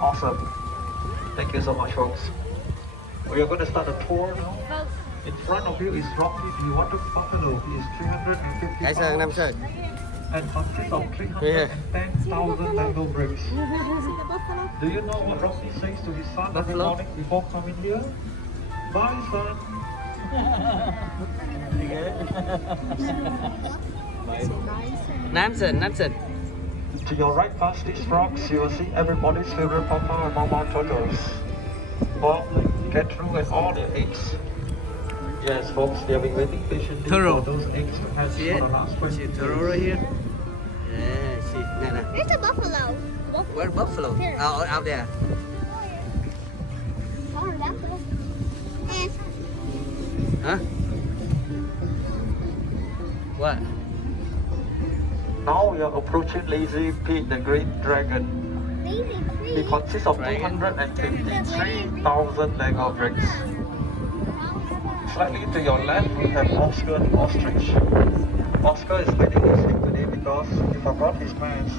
Awesome. Thank you so much, folks. We are going to start the tour now. In front of you is Rocky the Water Buffalo. He is 350 Cái sơn, 5 pounds sơn. and consists of 310,000 Lego bricks. Do you know what Rocky says to his son every morning before coming here? Bye, son. Nam sơn. To your right past these frogs, you will see everybody's favorite papa and mama turtles. Bob, get through and all their eggs. Yes, folks, they have been waiting patiently for those eggs to hatch for the last 20 See years. turtle right here? Yeah, see. Nah. There's a buffalo. Where buffalo? Here. Oh, out there. Oh, that's good. And Huh? What? Now we are approaching Lazy Pete, the great dragon. lazy It tree. consists of 253,000 Lego bricks. Slightly to your left, we have Oscar the ostrich. Oscar is hiding his head today because he forgot his mask.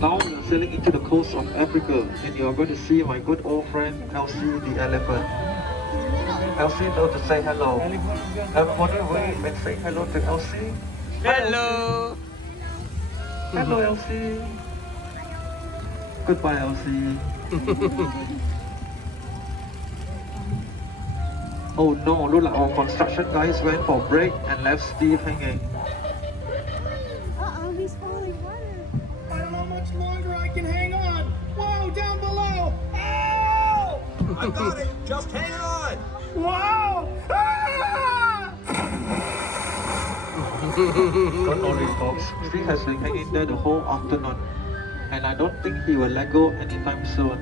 Now we are sailing into the coast of Africa, and you are going to see my good old friend Elsie the elephant. Elsie knows to say hello. Everybody wave and say hello to Elsie. Hello. Hello, Elsie. Goodbye, Elsie. Oh no, look like our construction guys went for break and left Steve hanging. Uh-oh, he's falling water. I don't know how much longer I can hang on. Whoa, down below. Ow! I got it. Just hang on. Whoa! Ah! Don't worry, folks. Steve has been hanging there the whole afternoon, and I don't think he will let go anytime soon.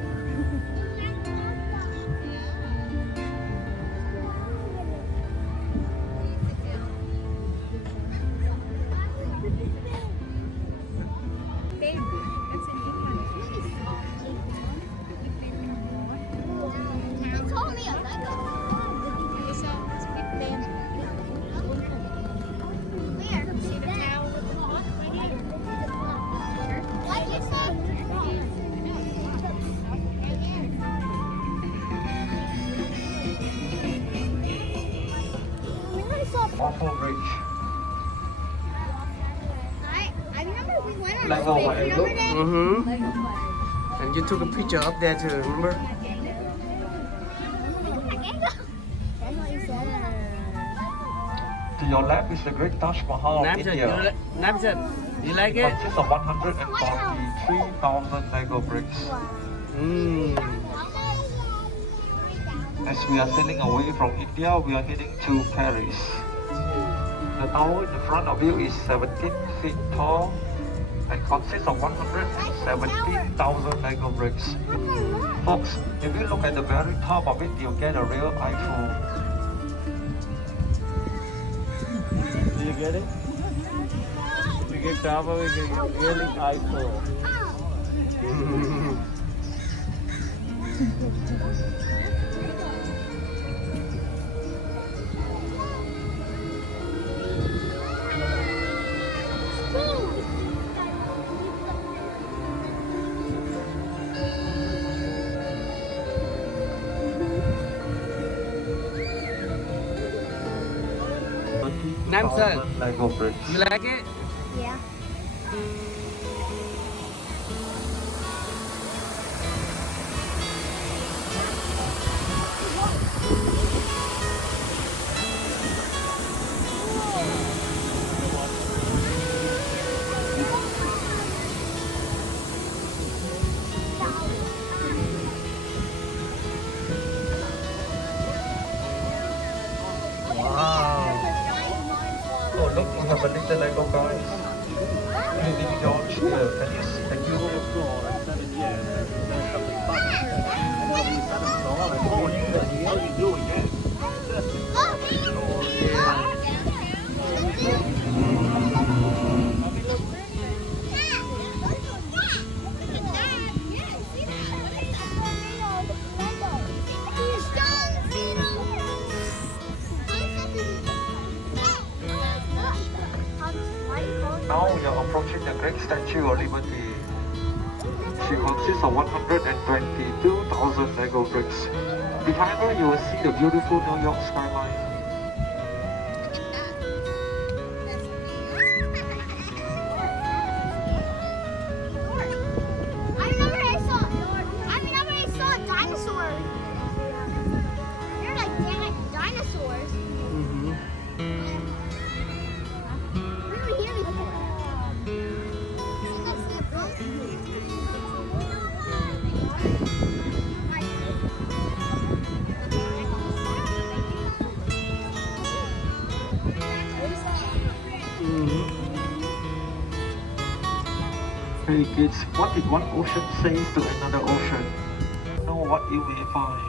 It's only a Lego. Where? See the tower with the clock right here? What you say? Waffle Bridge. I remember we went on Lego this what big it number looks. day. Mm-hmm. And you took a picture up there too, remember? I can't go. That's what you said. To your left is the Great Taj Mahal, Nam India. sơn, you like It it? consists of 143,000 Lego bricks. Mm. As we are sailing away from India, we are heading to Paris. The tower in the front of you is 17 feet tall and consists of 117,000 Lego bricks. Folks, if you look at the very top of it, you'll get a real eyeful. Do you get it? If you get top of it, you get really eyeful. Nam sơn, Lego bricks. you like it? Yeah. Wow. Oh look, we have a little Lego guy. great Statue of Liberty. She consists of 122,000 Lego bricks. Behind her, you will see the beautiful New York skyline. I remember I saw dinosaurs. They're like dinosaurs. We were here before. Hey kids, what did one ocean say to another ocean? Know what you may find.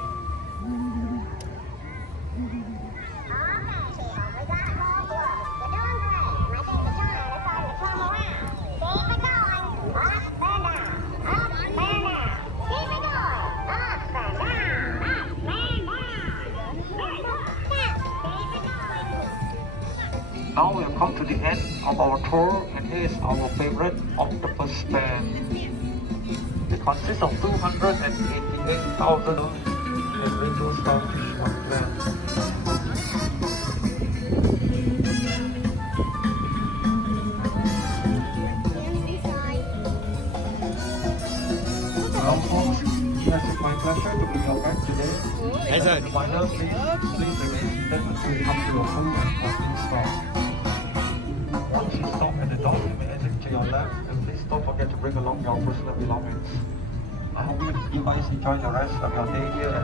Now we have come to the end of our tour, and here is our favorite octopus stand. It consists of 288,000 individual starfish on land. Well, folks, it has been my pleasure to be your guide today. As a reminder, please remain seated until you come to a full and complete stop. Once you stop at the dock, you may exit to your left, and please don't forget to bring along your personal belongings. I hope you guys enjoy the rest of your day here.